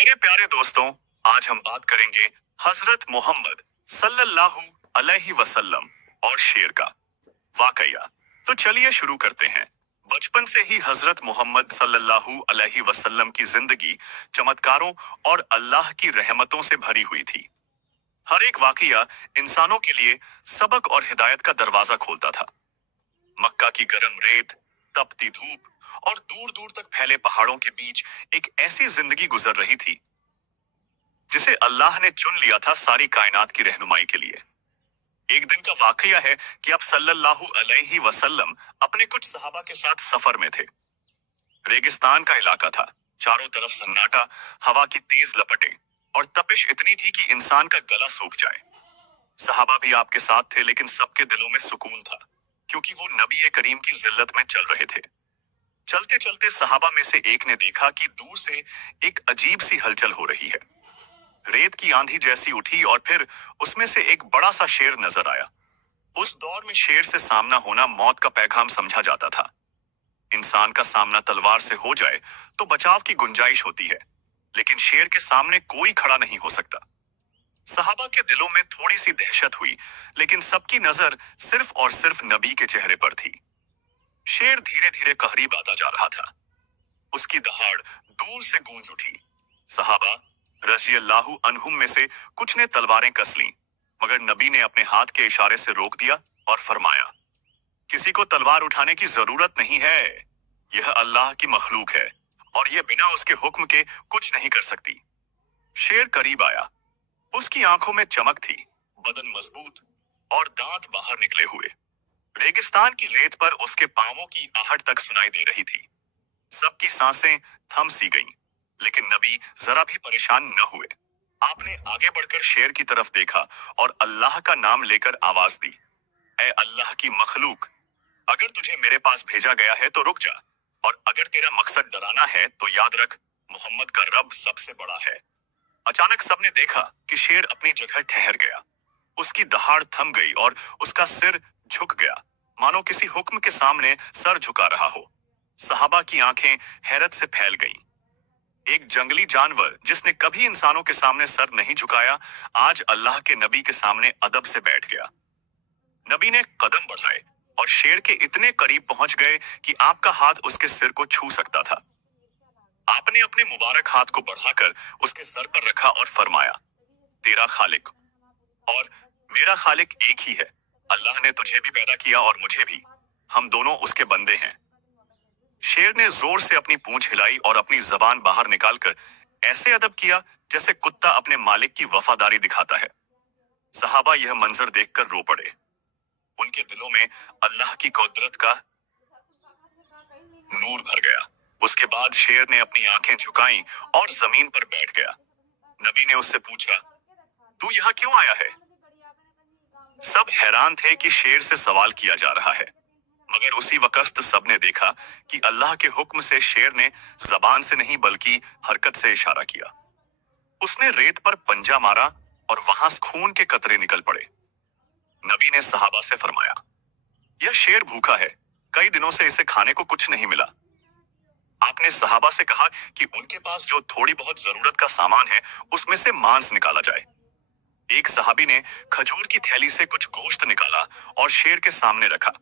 मेरे प्यारे दोस्तों, आज हम बात करेंगे हजरत मोहम्मद सल्लल्लाहु अलैहि वसल्लम और शेर का वाकया। तो चलिए शुरू करते हैं। बचपन से ही हजरत मोहम्मद सल्लल्लाहु अलैहि वसल्लम की जिंदगी चमत्कारों और अल्लाह की रहमतों से भरी हुई थी। हर एक वाकया इंसानों के लिए सबक और हिदायत का दरवाजा खोलता था। मक्का की गर्म रेत, तपती धूप और दूर दूर तक फैले पहाड़ों के बीच एक ऐसी जिंदगी गुजर रही थी जिसे अल्लाह ने चुन लिया था सारी कायनात की रहनुमाई के लिए। एक दिन का वाकया है कि अब सल्लल्लाहु अलैहि वसल्लम अपने कुछ सहाबा के साथ सफर में थे। रेगिस्तान का इलाका था, चारों तरफ सन्नाटा, हवा की तेज लपटें और तपिश इतनी थी कि इंसान का गला सूख जाए। सहाबा भी आपके साथ थे, लेकिन सबके दिलों में सुकून था, क्योंकि वो नबी करीम की जिल्लत में चल रहे थे। चलते चलते सहाबा में से एक ने देखा कि दूर से एक अजीब सी हलचल हो रही है। रेत की आंधी जैसी उठी और फिर उसमें से एक बड़ा सा शेर नजर आया। उस दौर में शेर से सामना होना मौत का पैगाम समझा जाता था। इंसान का सामना तलवार से हो जाए तो बचाव की गुंजाइश होती है, लेकिन शेर के सामने कोई खड़ा नहीं हो सकता। सहाबा के दिलों में थोड़ी सी दहशत हुई, लेकिन सबकी नजर सिर्फ और सिर्फ नबी के चेहरे पर थी। शेर धीरे धीरे करीब आता जा रहा था। उसकी दहाड़ दूर से गूंज उठी। सहाबा रज़ी अल्लाहु अन्हुम में से कुछ ने तलवारें कस लीं, मगर नबी ने अपने हाथ के इशारे से रोक दिया और फरमाया, किसी को तलवार उठाने की जरूरत नहीं है। यह अल्लाह की मखलूक है और यह बिना उसके हुक्म के कुछ नहीं कर सकती। शेर करीब आया। उसकी आंखों में चमक थी, बदन मजबूत और दांत बाहर निकले हुए। रेगिस्तान की रेत पर उसके पांवों की आहट तक सुनाई दे रही थी। सबकी सांसें थम सी गईं, लेकिन नबी जरा भी परेशान न हुए। आपने आगे बढ़कर शेर की तरफ देखा और अल्लाह का नाम लेकर आवाज दी, ऐ अल्लाह की मखलूक, अगर तुझे मेरे पास भेजा गया है तो रुक जा, और अगर तेरा मकसद डराना है तो याद रख, मोहम्मद का रब सबसे बड़ा है। अचानक सबने देखा कि शेर अपनी जगह ठहर गया। उसकी दहाड़ थम गई और उसका सिर झुक गया, मानो किसी हुक्म के सामने सर झुका रहा हो। सहाबा की आंखें हैरत से फैल गईं। एक जंगली जानवर जिसने कभी इंसानों के सामने सर नहीं झुकाया, आज अल्लाह के नबी के सामने अदब से बैठ गया। नबी ने कदम बढ़ाए और शेर के इतने करीब पहुंच गए कि आपका हाथ उसके सिर को छू सकता था। आपने अपने मुबारक हाथ को बढ़ाकर उसके सर पर रखा और फरमाया, तेरा खालिक और मेरा खालिक एक ही है। अल्लाह ने तुझे भी पैदा किया और मुझे भी। हम दोनों उसके बंदे हैं। शेर ने जोर से अपनी पूंछ हिलाई और अपनी जबान बाहर निकालकर ऐसे अदब किया जैसे कुत्ता अपने मालिक की वफादारी दिखाता है। सहाबा यह मंजर देखकर रो पड़े। उनके दिलों में अल्लाह की कुदरत का नूर भर गया। उसके बाद शेर ने अपनी आंखें झुकाईं और जमीन पर बैठ गया। नबी ने उससे पूछा, तू यहाँ क्यों आया है? सब हैरान थे कि शेर से सवाल किया जा रहा है, मगर उसी वक्त सबने देखा कि अल्लाह के हुक्म से शेर ने जबान से नहीं बल्कि हरकत से इशारा किया। उसने रेत पर पंजा मारा और वहां से खून के कतरे निकल पड़े। नबी ने सहाबा से फरमाया, यह शेर भूखा है, कई दिनों से इसे खाने को कुछ नहीं मिला। आपने सहाबा से कहा कि उनके पास जो थोड़ी बहुत जरूरत का सामान है उसमें से मांस निकाला जाए। एक सहाबी ने खजूर की थैली से कुछ गोश्त निकाला और शेर के सामने रखा।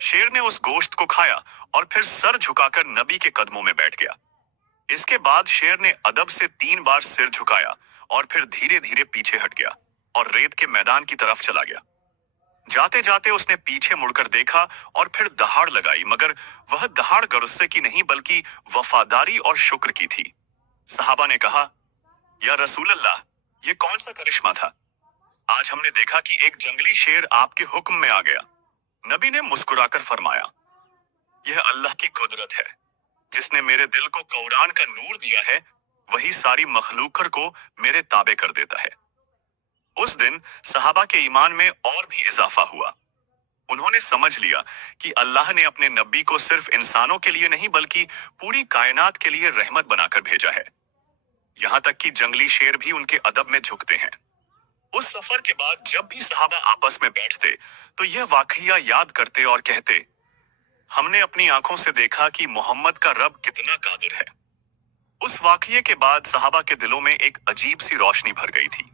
शेर ने उस गोश्त को खाया और फिर सर झुकाकर नबी के कदमों में बैठ गया। इसके बाद शेर ने अदब से 3 बार सिर झुकाया और फिर धीरे धीरे पीछे हट गया और रेत के मैदान की तरफ चला गया। जाते जाते उसने पीछे मुड़कर देखा और फिर दहाड़ लगाई, मगर वह दहाड़ गुस्से की नहीं बल्कि वफादारी और शुक्र की थी। सहाबा ने कहा, या रसूल अल्लाह, ये कौन सा करिश्मा था? आज हमने देखा कि एक जंगली शेर आपके हुक्म में आ गया। नबी ने मुस्कुराकर फरमाया, यह अल्लाह की कुदरत है। जिसने मेरे दिल को कुरान का नूर दिया है, वही सारी मखलूक को मेरे ताबे कर देता है। उस दिन सहाबा के ईमान में और भी इजाफा हुआ। उन्होंने समझ लिया कि अल्लाह ने अपने नबी को सिर्फ इंसानों के लिए नहीं बल्कि पूरी कायनात के लिए रहमत बनाकर भेजा है। यहाँ तक कि जंगली शेर भी उनके अदब में झुकते हैं। उस सफर के बाद जब भी सहाबा आपस में बैठते तो यह वाकया याद करते और कहते, हमने अपनी आंखों से देखा कि मोहम्मद का रब कितना कादिर है। उस वाकये के बाद सहाबा के दिलों में एक अजीब सी रोशनी भर गई थी।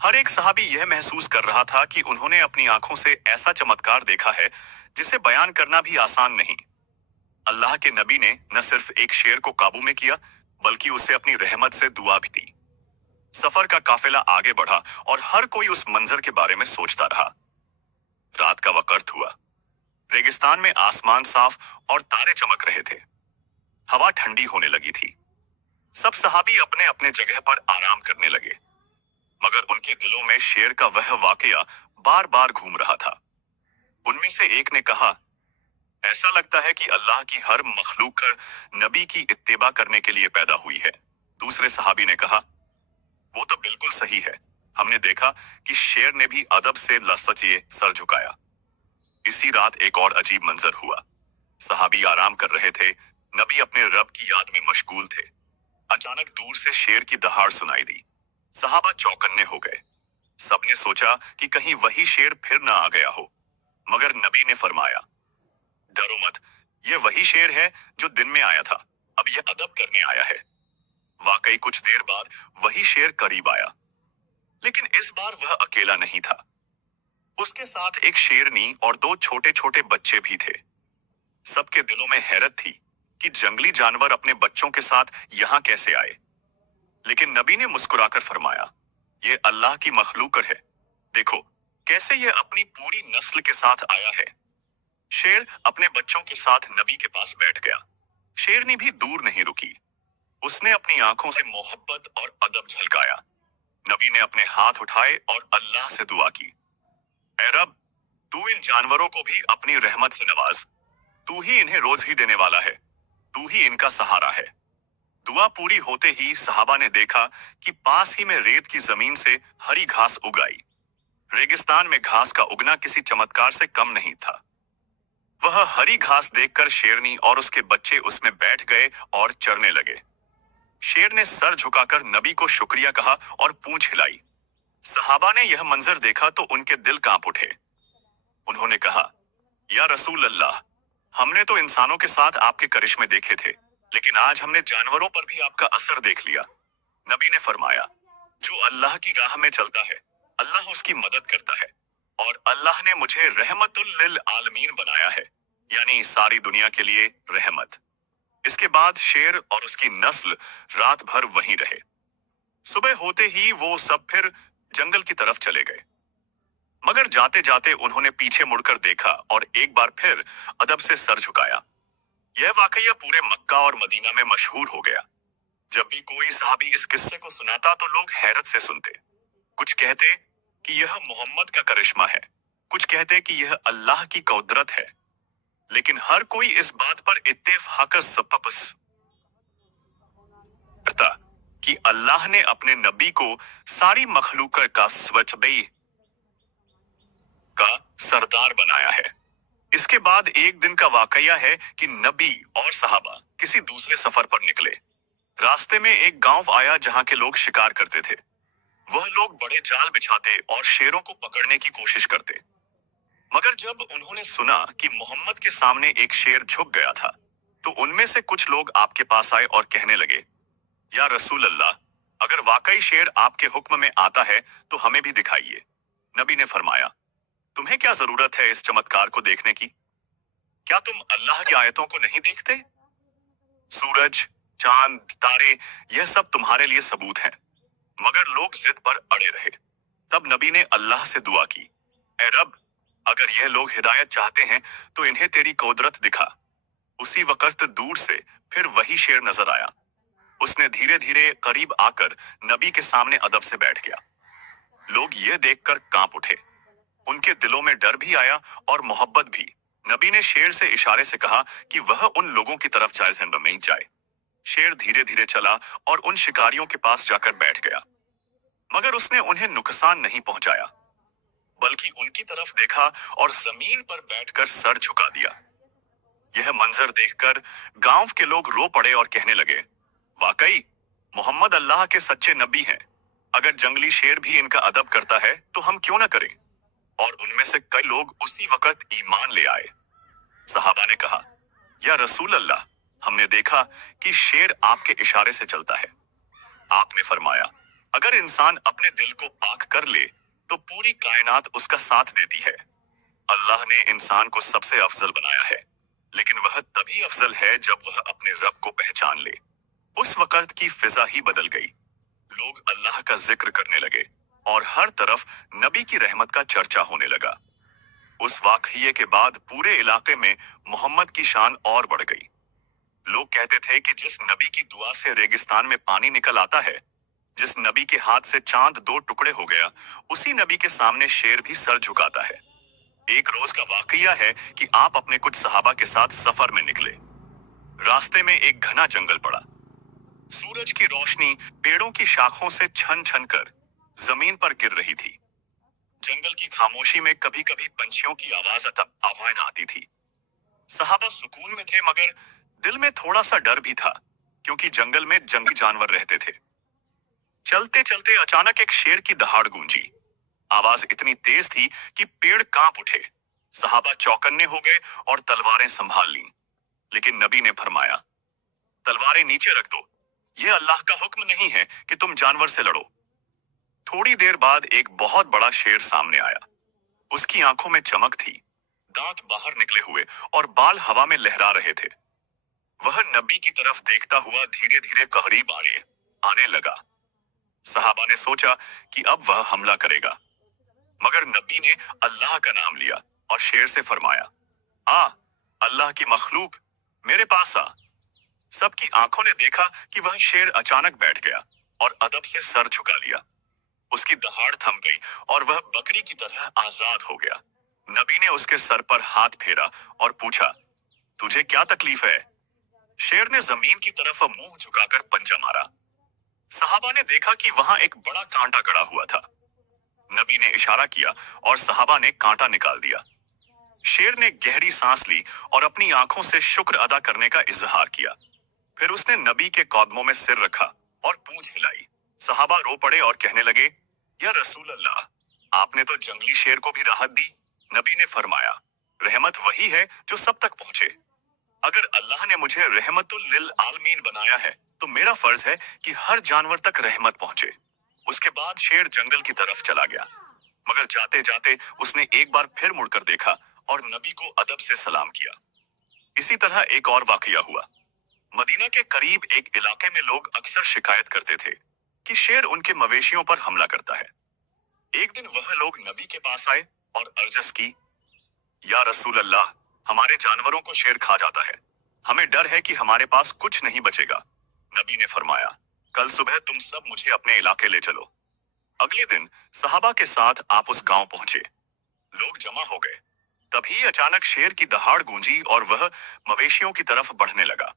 हर एक सहाबी यह महसूस कर रहा था कि उन्होंने अपनी आंखों से ऐसा चमत्कार देखा है जिसे बयान करना भी आसान नहीं। अल्लाह के नबी ने न सिर्फ एक शेर को काबू में किया, बल्कि उसे अपनी रहमत से दुआ भी दी। सफर का काफिला आगे बढ़ा और हर कोई उस मंजर के बारे में सोचता रहा। रात का वक्त हुआ। रेगिस्तान में आसमान साफ और तारे चमक रहे थे। हवा ठंडी होने लगी थी। सब सहाबी अपने अपने जगह पर आराम करने लगे, मगर उनके दिलों में शेर का वह वाकया बार बार घूम रहा था। उनमें से एक ने कहा, ऐसा लगता है कि अल्लाह की हर मखलूक कर नबी की इत्तिबा करने के लिए पैदा हुई है। दूसरे सहाबी ने कहा, वो तो बिल्कुल सही है। हमने देखा कि शेर ने भी अदब से लसचिए सर झुकाया। इसी रात एक और अजीब मंजर हुआ। सहाबी आराम कर रहे थे, नबी अपने रब की याद में मशगूल थे। अचानक दूर से शेर की दहाड़ सुनाई दी। सहाबा चौकन्ने हो गए। सबने सोचा कि कहीं वही शेर फिर ना आ गया हो, मगर नबी ने फरमाया, डरो मत, ये वही शेर है जो दिन में आया था। अब यह अदब करने आया है। वाकई कुछ देर बाद वही शेर करीब आया, लेकिन इस बार वह अकेला नहीं था। उसके साथ एक शेरनी और दो छोटे छोटे बच्चे भी थे। सबके दिलों में हैरत थी कि जंगली जानवर अपने बच्चों के साथ यहां कैसे आए। लेकिन नबी ने मुस्कुराकर फरमाया, ये अल्लाह की मखलूक है। देखो कैसे ये अपनी पूरी नस्ल के साथ आया है। शेर अपने बच्चों के साथ नबी के पास बैठ गया। शेरनी भी दूर नहीं रुकी। उसने अपनी आंखों से मोहब्बत और अदब झलकाया। नबी ने अपने हाथ उठाए और अल्लाह से दुआ की, ऐ रब, तू इन जानवरों को भी अपनी रहमत से नवाज। तू ही इन्हें रोज ही देने वाला है। तू ही इनका सहारा है। दुआ पूरी होते ही सहाबा ने देखा कि पास ही में रेत की जमीन से हरी घास उग आई। रेगिस्तान में घास का उगना किसी चमत्कार से कम नहीं था। वह हरी घास देखकर शेरनी और उसके बच्चे उसमें बैठ गए और चरने लगे। शेर ने सर झुकाकर नबी को शुक्रिया कहा और पूंछ हिलाई। सहाबा ने यह मंजर देखा तो उनके दिल कांप उठे। उन्होंने कहा, या रसूल अल्लाह, हमने तो इंसानों के साथ आपके करिश्मे देखे थे, लेकिन आज हमने जानवरों पर भी आपका असर देख लिया। नबी ने फरमाया, जो अल्लाह की राह में चलता है, अल्लाह उसकी मदद करता है, और अल्लाह ने मुझे रहमतुल लिल आलमीन बनाया है, यानी सारी दुनिया के लिए रहमत। इसके बाद शेर और उसकी नस्ल रात भर वहीं रहे। सुबह होते ही वो सब फिर जंगल की तरफ चले गए, मगर जाते जाते उन्होंने पीछे मुड़कर देखा और एक बार फिर अदब से सर झुकाया। यह वाकया पूरे मक्का और मदीना में मशहूर हो गया। जब भी कोई सहाबी इस किस्से को सुनाता तो लोग हैरत से सुनते। कुछ कहते कि यह मोहम्मद का करिश्मा है, कुछ कहते कि यह अल्लाह की कुदरत है, लेकिन हर कोई इस बात पर इत्तेफाक करता कि अल्लाह ने अपने नबी को सारी मखलूक का स्वचबई का सरदार बनाया है। इसके बाद एक दिन का वाकया है कि नबी और सहाबा किसी दूसरे सफर पर निकले। रास्ते में एक गांव आया जहां के लोग शिकार करते थे। वह लोग बड़े जाल बिछाते और शेरों को पकड़ने की कोशिश करते, मगर जब उन्होंने सुना कि मोहम्मद के सामने एक शेर झुक गया था, तो उनमें से कुछ लोग आपके पास आए और कहने लगे, या रसूल अल्लाह, अगर वाकई शेर आपके हुक्म में आता है तो हमें भी दिखाइए। नबी ने फरमाया, तुम्हें क्या जरूरत है इस चमत्कार को देखने की? क्या तुम अल्लाह की आयतों को नहीं देखते? सूरज, चांद, तारे, यह सब तुम्हारे लिए सबूत हैं। मगर लोग जिद पर अड़े रहे। तब नबी ने अल्लाह से दुआ की, ऐ रब, अगर यह लोग हिदायत चाहते हैं तो इन्हें तेरी कुदरत दिखा। उसी वक्त दूर से फिर वही शेर नजर आया। उसने धीरे धीरे करीब आकर नबी के सामने अदब से बैठ गया। लोग यह देखकर कांप उठे। उनके दिलों में डर भी आया और मोहब्बत भी। नबी ने शेर से इशारे से कहा कि वह उन लोगों की तरफ जाए जिनमें नहीं जाए। शेर धीरे धीरे चला और उन शिकारियों के पास जाकर बैठ गया, मगर उसने उन्हें नुकसान नहीं पहुंचाया, बल्कि उनकी तरफ देखा और जमीन पर बैठकर सर झुका दिया। यह मंजर देखकर गांव के लोग रो पड़े और कहने लगे, वाकई मोहम्मद अल्लाह के सच्चे नबी हैं। अगर जंगली शेर भी इनका अदब करता है तो हम क्यों ना करें? और उनमें से कई लोग उसी वक्त ईमान ले आए। सहाबा ने कहा, या रसूल अल्लाह, हमने देखा कि शेर आपके इशारे से चलता है। आपने फरमाया, अगर इंसान अपने दिल को पाक कर ले तो पूरी कायनात उसका साथ देती है। अल्लाह ने इंसान को सबसे अफजल बनाया है, लेकिन वह तभी अफजल है जब वह अपने रब को पहचान ले। उस वक्त की फिजा ही बदल गई। लोग अल्लाह का जिक्र करने लगे और हर तरफ नबी की रहमत का चर्चा होने लगा। उस वाकये के बाद पूरे इलाके में मोहम्मद की शान और बढ़ गई। लोग कहते थे कि जिस नबी की दुआ से रेगिस्तान में पानी निकल आता है, जिस नबी के हाथ से चांद दो टुकड़े हो गया, उसी नबी के सामने शेर भी सर झुकाता है। एक रोज का वाकया है कि आप अपने कुछ सहाबा के साथ सफर में निकले। रास्ते में एक घना जंगल पड़ा। सूरज की रोशनी पेड़ों की शाखों से छन छन कर जमीन पर गिर रही थी। जंगल की खामोशी में कभी कभी पंछियों की आवाज आती थी। सहाबा सुकून में थे, मगर दिल में थोड़ा सा डर भी था, क्योंकि जंगल में जंगली जानवर रहते थे। चलते चलते अचानक एक शेर की दहाड़ गूंजी। आवाज इतनी तेज थी कि पेड़ कांप उठे। सहाबा चौकन्ने हो गए और तलवारें संभाल लीं। लेकिन नबी ने फरमाया, तलवारें नीचे रख दो, यह अल्लाह का हुक्म नहीं है कि तुम जानवर से लड़ो। थोड़ी देर बाद एक बहुत बड़ा शेर सामने आया। उसकी आंखों में चमक थी, दांत बाहर निकले हुए और बाल हवा में लहरा रहे थे। वह नबी की तरफ देखता हुआ धीरे धीरे करीब आने लगा। सहाबा ने सोचा कि अब वह हमला करेगा, मगर नबी ने अल्लाह का नाम लिया और शेर से फरमाया, आ अल्लाह की मखलूक, मेरे पास आ। सबकी आंखों ने देखा कि वह शेर अचानक बैठ गया और अदब से सर झुका लिया। उसकी दहाड़ थम गई और वह बकरी की तरह आजाद हो गया। नबी ने उसके सर पर हाथ फेरा और पूछा, तुझे क्या तकलीफ है? शेर ने जमीन की तरफ मुंह झुकाकर पंजा मारा। सहाबा ने देखा कि वहां एक बड़ा कांटा गड़ा हुआ था। नबी ने इशारा किया और सहाबा ने कांटा निकाल दिया। शेर ने गहरी सांस ली और अपनी आंखों से शुक्र अदा करने का इजहार किया। फिर उसने नबी के कदमों में सिर रखा और पूंछ हिलाई। सहाबा रो पड़े और कहने लगे, या रसूल अल्लाह, आपने तो जंगली शेर को भी राहत दी। नबी ने फरमाया, रहमत वही है जो सब तक पहुंचे। अगर अल्लाह ने मुझे रहमतुल लिल आलमीन बनाया है, तो मेरा फर्ज है कि हर जानवर तक रहमत पहुंचे। उसके बाद शेर जंगल की तरफ चला गया, मगर जाते जाते उसने एक बार फिर मुड़कर देखा और नबी को अदब से सलाम किया। इसी तरह एक और वाकया हुआ। मदीना के करीब एक इलाके में लोग अक्सर शिकायत करते थे कि शेर उनके मवेशियों पर हमला करता है। एक दिन वह लोग नबी के पास आए और अर्ज की, या रसूल अल्लाह, हमारे जानवरों को शेर खा जाता है, हमें डर है कि हमारे पास कुछ नहीं बचेगा। नबी ने फरमाया, कल सुबह तुम सब मुझे अपने इलाके ले चलो। अगले दिन सहाबा के साथ आप उस गांव पहुंचे। लोग जमा हो गए। तभी अचानक शेर की दहाड़ गूंजी और वह मवेशियों की तरफ बढ़ने लगा।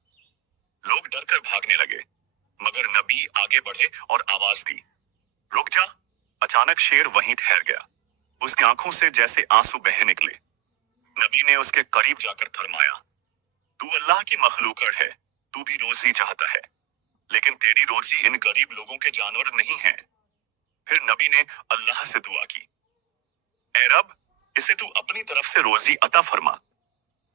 लोग डरकर भागने लगे, मगर नबी आगे बढ़े और आवाज दी, रुक जा। अचानक शेर वहीं ठहर गया। उसकी आंखों से जैसे आंसू बह निकले। नबी ने उसके करीब जाकर फरमाया, तू अल्लाह की मखलूकड़ है, तू भी रोजी चाहता है, लेकिन तेरी रोजी इन गरीब लोगों के जानवर नहीं है। फिर नबी ने अल्लाह से दुआ की, ऐ रब, इसे तू अपनी तरफ से रोजी अता फरमा।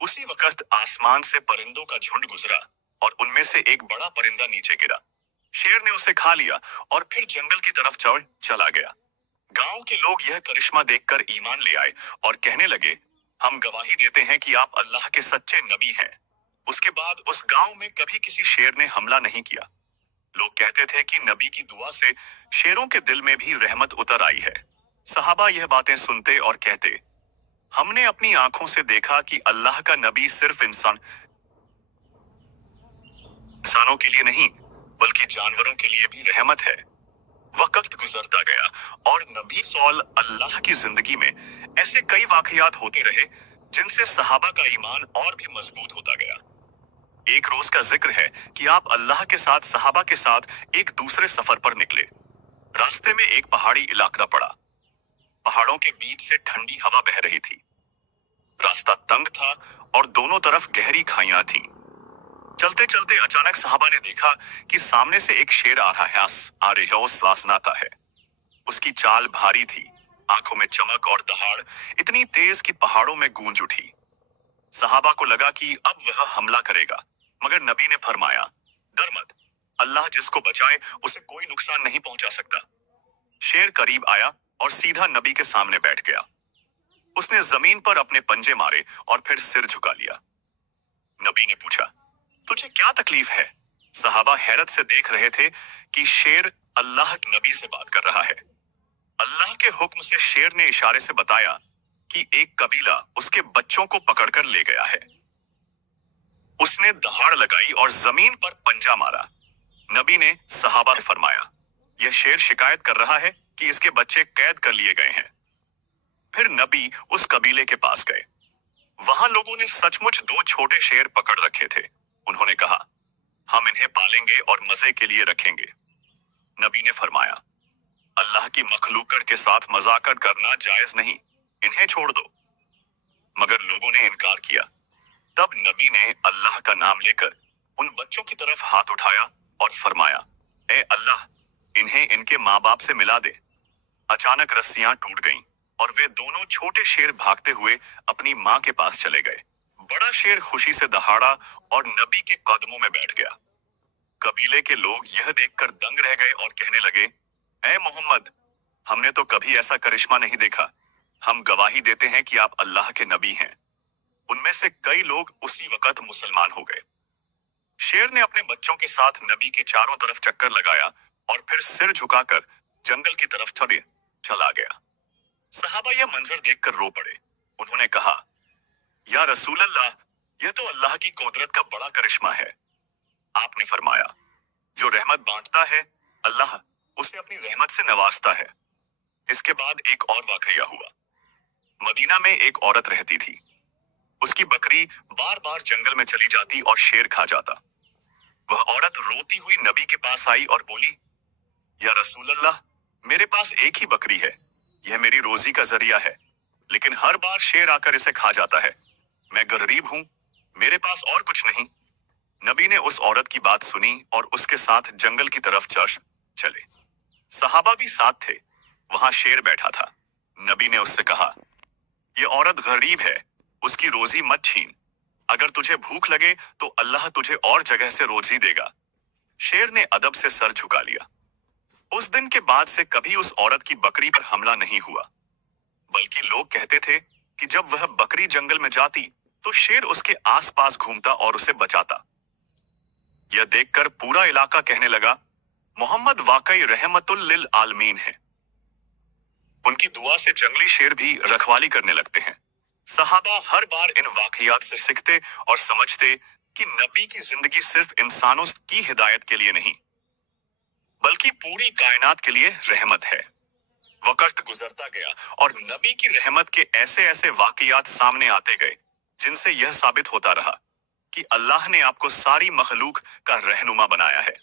उसी वक्त आसमान से परिंदों का झुंड गुजरा और उनमें से एक बड़ा परिंदा नीचे गिरा। शेर ने उसे खा लिया और फिर जंगल की तरफ चला गया। गांव के लोग यह करिश्मा देखकर ईमान ले आए और कहने लगे, हम गवाही देते हैं कि आप अल्लाह के सच्चे नबी हैं। उसके बाद उस गांव में कभी किसी शेर ने हमला नहीं किया। लोग कहते थे कि नबी की दुआ से शेरों के दिल में भी रहमत उतर आई है। सहाबा यह बातें सुनते और कहते, हमने अपनी आंखों से देखा कि अल्लाह का नबी सिर्फ इंसानों के लिए नहीं, बल्कि जानवरों के लिए भी रहमत है। वक्त गुजरता गया और नबी सौल अल्लाह की जिंदगी में ऐसे कई वाकयात होते रहे जिनसे सहाबा का ईमान और भी मजबूत होता गया। एक रोज का जिक्र है कि आप अल्लाह के साथ सहाबा के साथ एक दूसरे सफर पर निकले। रास्ते में एक पहाड़ी इलाका पड़ा। पहाड़ों के बीच से ठंडी हवा बह रही थी। रास्ता तंग था और दोनों तरफ गहरी खाइयां थीं। चलते चलते अचानक सहाबा ने देखा कि सामने से एक शेर आ रहा है। उसकी चाल भारी थी, आंखों में चमक और दहाड़ इतनी तेज कि पहाड़ों में गूंज उठी। सहाबा को लगा कि अब वह हमला करेगा, मगर नबी ने फरमाया, डर मत, अल्लाह जिसको बचाए उसे कोई नुकसान नहीं पहुंचा सकता। शेर करीब आया और सीधा नबी के सामने बैठ गया। उसने जमीन पर अपने पंजे मारे और फिर सिर झुका लिया। नबी ने पूछा, तुझे क्या तकलीफ है? सहाबा हैरत से देख रहे थे कि शेर अल्लाह के नबी से बात कर रहा है। अल्लाह के हुक्म से शेर ने इशारे से बताया कि एक कबीला उसके बच्चों को पकड़कर ले गया है। उसने दहाड़ लगाई और जमीन पर पंजा मारा। नबी ने सहाबा से फरमाया, यह शेर शिकायत कर रहा है कि इसके बच्चे कैद कर लिए गए हैं। फिर नबी उस कबीले के पास गए। वहां लोगों ने सचमुच दो छोटे शेर पकड़ रखे थे। उन्होंने कहा, हम इन्हें पालेंगे और मजे के लिए रखेंगे। नबी ने फरमाया, अल्लाह की मखलूकत के साथ मजाक करना जायज नहीं, इन्हें छोड़ दो। मगर लोगों ने इनकार किया। तब नबी ने अल्लाह का नाम लेकर उन बच्चों की तरफ हाथ उठाया और फरमाया, ए अल्लाह, इन्हें इनके माँ बाप से मिला दे। अचानक रस्सियां टूट गईं और वे दोनों छोटे शेर भागते हुए अपनी माँ के पास चले गए। बड़ा शेर खुशी से दहाड़ा और नबी के कदमों में बैठ गया। कबीले के लोग यह देखकर दंग रह गए और कहने लगे, ए मोहम्मद, हमने तो कभी ऐसा करिश्मा नहीं देखा। हम गवाही देते हैं कि आप अल्लाह के नबी हैं। उनमें से कई लोग उसी वक्त मुसलमान हो गए। शेर ने अपने बच्चों के साथ नबी के चारों तरफ चक्कर लगाया और फिर सिर झुकाकर जंगल की तरफ चला गया। सहाबा यह मंजर देखकर रो पड़े। उन्होंने कहा, या रसूल अल्लाह, यह तो अल्लाह की कुदरत का बड़ा करिश्मा है। आपने फरमाया, जो रहमत बांटता है अल्लाह उसे अपनी रहमत से नवाजता है। इसके बाद एक और वाकया हुआ। मदीना में एक औरत रहती थी। उसकी बकरी बार बार जंगल में चली जाती और शेर खा जाता। वह औरत रोती हुई नबी के पास आई और बोली, या रसूल अल्लाह, मेरे पास एक ही बकरी है, यह मेरी रोजी का जरिया है, लेकिन हर बार शेर आकर इसे खा जाता है। मैं गरीब हूं, मेरे पास और कुछ नहीं। नबी ने उस औरत की बात सुनी और उसके साथ जंगल की तरफ चले। सहाबा भी साथ थे। वहां शेर बैठा था। नबी ने उससे कहा, यह औरत गरीब है, उसकी रोजी मत छीन। अगर तुझे भूख लगे तो अल्लाह तुझे और जगह से रोजी देगा। शेर ने अदब से सर झुका लिया। उस दिन के बाद से कभी उस औरत की बकरी पर हमला नहीं हुआ, बल्कि लोग कहते थे कि जब वह बकरी जंगल में जाती तो शेर उसके आसपास घूमता और उसे बचाता। यह देखकर पूरा इलाका कहने लगा, मोहम्मद वाकई रहमतुल लिल आलमीन है। उनकी दुआ से जंगली शेर भी रखवाली करने लगते हैं। सहाबा हर बार इन वाकयात से सीखते और समझते कि नबी की जिंदगी सिर्फ इंसानों की हिदायत के लिए नहीं, बल्कि पूरी कायनात के लिए रहमत है। वक्त गुजरता गया और नबी की रहमत के ऐसे ऐसे वाकयात सामने आते गए जिनसे यह साबित होता रहा कि अल्लाह ने आपको सारी मखलूक का रहनुमा बनाया है।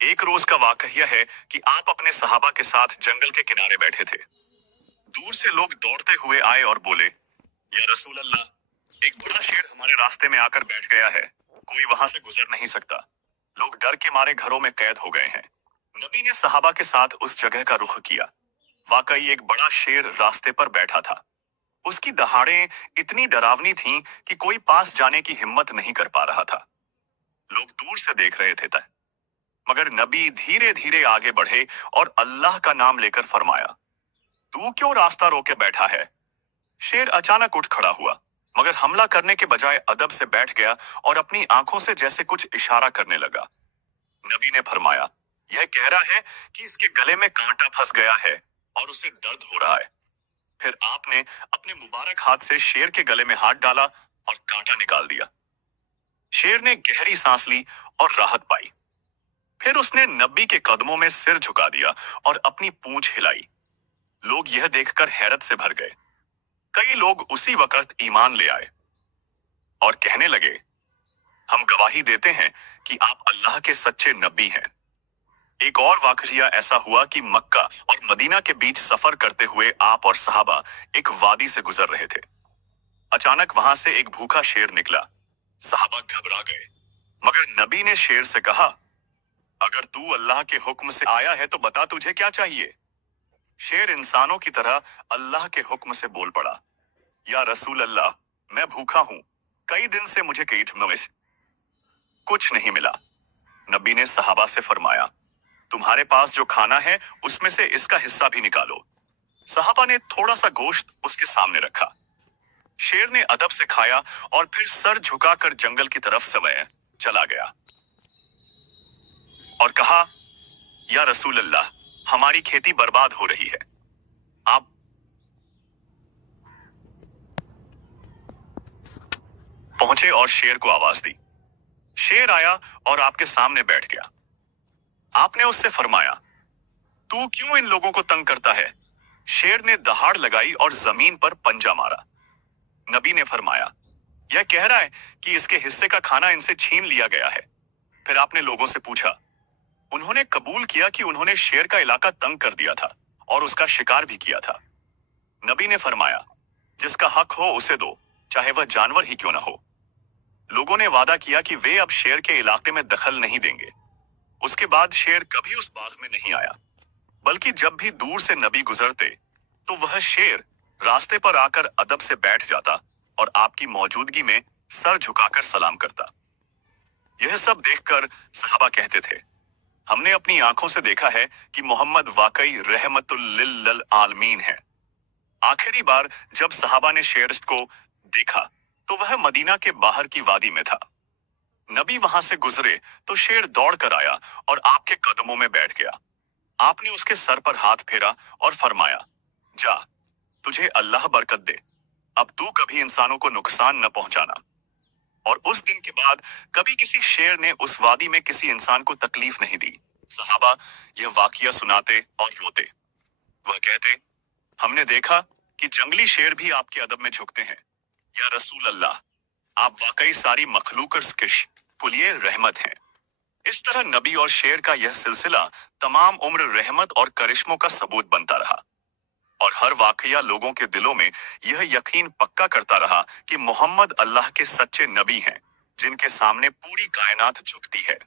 एक रोज का वाकया है कि आप अपने सहाबा के साथ जंगल के किनारे बैठे थे। दूर से लोग दौड़ते हुए आए और बोले, या रसूल अल्लाह, एक बड़ा शेर हमारे रास्ते में आकर बैठ गया है, कोई वहां से गुजर नहीं सकता। लोग डर के मारे घरों में कैद हो गए हैं। नबी ने सहाबा के साथ उस जगह का रुख किया। वाकई एक बड़ा शेर रास्ते पर बैठा था। उसकी दहाड़ें इतनी डरावनी थीं कि कोई पास जाने की हिम्मत नहीं कर पा रहा था। लोग दूर से देख रहे थे मगर नबी धीरे धीरे आगे बढ़े और अल्लाह का नाम लेकर फरमाया, तू क्यों रास्ता रोके बैठा है? शेर अचानक उठ खड़ा हुआ, मगर हमला करने के बजाय अदब से बैठ गया और अपनी आंखों से जैसे कुछ इशारा करने लगा। नबी ने फरमाया, यह कह रहा है कि इसके गले में कांटा फंस गया है और उसे दर्द हो रहा है। फिर आपने अपने मुबारक हाथ से शेर के गले में हाथ डाला और कांटा निकाल दिया। शेर ने गहरी सांस ली और राहत पाई। फिर उसने नबी के कदमों में सिर झुका दिया और अपनी पूंछ हिलाई। लोग यह देखकर हैरत से भर गए। कई लोग उसी वक्त ईमान ले आए और कहने लगे, हम गवाही देते हैं कि आप अल्लाह के सच्चे नबी हैं। एक और वाकया ऐसा हुआ कि मक्का और मदीना के बीच सफर करते हुए आप और सहाबा एक वादी से गुजर रहे थे। अचानक वहां से एक भूखा शेर निकला। सहाबा घबरा गए, मगर नबी ने शेर से कहा, अगर तू अल्लाह के हुक्म से आया है तो बता तुझे क्या चाहिए? शेर इंसानों की तरह अल्लाह के हुक्म से बोल पड़ा, या रसूल अल्लाह, मैं भूखा हूं, कई दिन से मुझे कुछ नहीं मिला। नबी ने सहाबा से फरमाया, तुम्हारे पास जो खाना है उसमें से इसका हिस्सा भी निकालो। सहाबा ने थोड़ा सा गोश्त उसके सामने रखा। शेर ने अदब से खाया और फिर सर झुकाकर जंगल की तरफ सवैया चला गया और कहा, या रसूल अल्लाह, हमारी खेती बर्बाद हो रही है, आप पहुंचे और शेर को आवाज दी। शेर आया और आपके सामने बैठ गया। आपने उससे फरमाया, तू क्यों इन लोगों को तंग करता है? शेर ने दहाड़ लगाई और जमीन पर पंजा मारा। नबी ने फरमाया, यह कह रहा है कि इसके हिस्से का खाना इनसे छीन लिया गया है। फिर आपने लोगों से पूछा। उन्होंने कबूल किया कि उन्होंने शेर का इलाका तंग कर दिया था और उसका शिकार भी किया था। नबी ने फरमाया, जिसका हक हो उसे दो, चाहे वह जानवर ही क्यों ना हो। लोगों ने वादा किया कि वे अब शेर के इलाके में दखल नहीं देंगे। उसके बाद शेर कभी उस बाग में नहीं आया, बल्कि जब भी दूर से नबी गुजरते तो वह शेर रास्ते पर आकर अदब से बैठ जाता और आपकी मौजूदगी में सर झुकाकर सलाम करता। यह सब देखकर सहाबा कहते थे, हमने अपनी आंखों से देखा है कि मोहम्मद वाकई रहमतुल लिल आलमीन है। आखिरी बार जब सहाबा ने शेर को देखा तो वह मदीना के बाहर की वादी में था। नबी वहां से गुजरे तो शेर दौड़ कर आया और आपके कदमों में बैठ गया। आपने उसके सर पर हाथ फेरा और फरमाया, जा, तुझे अल्लाह बरकत दे, अब तू कभी इंसानों को नुकसान न पहुंचाना। और उस दिन के बाद कभी किसी शेर ने उस वादी में किसी इंसान को तकलीफ नहीं दी। सहाबा यह वाकया सुनाते और रोते। वह कहते, हमने देखा कि जंगली शेर भी आपके अदब में झुकते हैं। या रसूल अल्लाह, आप वाकई सारी मखलूक के पुलिये रहमत हैं। इस तरह नबी और शेर का यह सिलसिला तमाम उम्र रहमत और करिश्मों का सबूत बनता रहा और हर वाकया लोगों के दिलों में यह यकीन पक्का करता रहा कि मोहम्मद अल्लाह के सच्चे नबी हैं, जिनके सामने पूरी कायनात झुकती है।